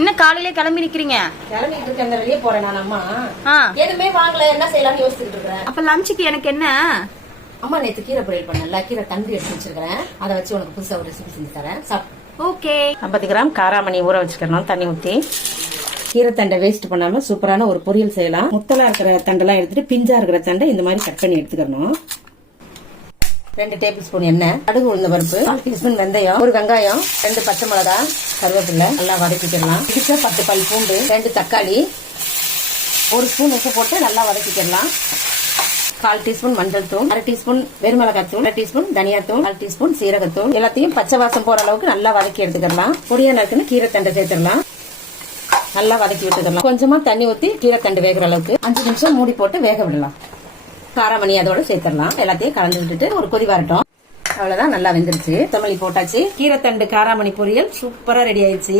இன்னும் காலையில கிளம்பி நிக்கிறீங்க? கிளம்பிட்டு இருக்க அந்த வெளியே போறேன் நான். அம்மா எதுவுமே வாங்கல, என்ன செய்யலாம்னு யோசிச்சுட்டு இருக்கேன். அப்ப லஞ்சுக்கு எனக்கு என்ன? அம்மா நேத்து கீரை பொரியல் பண்ணல, கீரை தண்டு எடுத்து வச்சிருக்கேன். அதை வச்சு உனக்கு புதுசா ஒரு ரெசிபி செஞ்சு தரேன். ஓகே. 50 கிராம் காராமணி ஊற வச்சுக்கணும் தண்ணி ஊத்தி. கீரை தண்டை வேஸ்ட் பண்ணாம சூப்பரான ஒரு பொரியல் செய்யலாம். முத்தலா இருக்கிற தண்டெல்லாம் எடுத்துட்டு பிஞ்சா இருக்கிற தண்டை இந்த மாதிரி கட் பண்ணி எடுத்துக்கணும். 2 டேபிள் ஸ்பூன் எண்ணெய், கடுகு உளுந்த பருப்பு, 1 டீஸ்பூன் வெந்தயம், 1 வெங்காயம், 2 பச்சை மிளகா, கருவேப்பிலை நல்லா வதக்கிக்கலாம். 10 பல் பூண்டு, 2 தக்காளி, 1 ஸ்பூன் உப்பு போட்டு நல்லா வதக்கிக்கலாம். 1/4 டீஸ்பூன் மஞ்சள் தூள், 1/2 டீஸ்பூன் வெறுமிளகாய் தூள், 1/2 டீஸ்பூன் தனியாத்தூள், 1/2 டீஸ்பூன் சீரகத்தூள். எல்லாத்தையும் பச்சை வாசம் போற அளவுக்கு நல்லா வதக்கி எடுத்துக்கலாம். பொடியா நறுக்குன்னு கீரை தண்டை சேர்த்துடலாம். நல்லா வதக்கி விட்டுக்கலாம். கொஞ்சமா தண்ணி ஊத்தி கீரை தண்டு வேகிற அளவுக்கு 5 நிமிஷம் மூடி போட்டு வேக விடலாம். காராமணி அதோட சேர்த்துடலாம். எல்லாத்தையும் கலந்து விட்டுட்டு ஒரு கொதி வரட்டும். அவ்வளவுதான், நல்லா வெந்துருச்சு. கொத்தமல்லி போட்டாச்சு. கீரை தண்டு காராமணி பொரியல் சூப்பரா ரெடி ஆயிடுச்சு.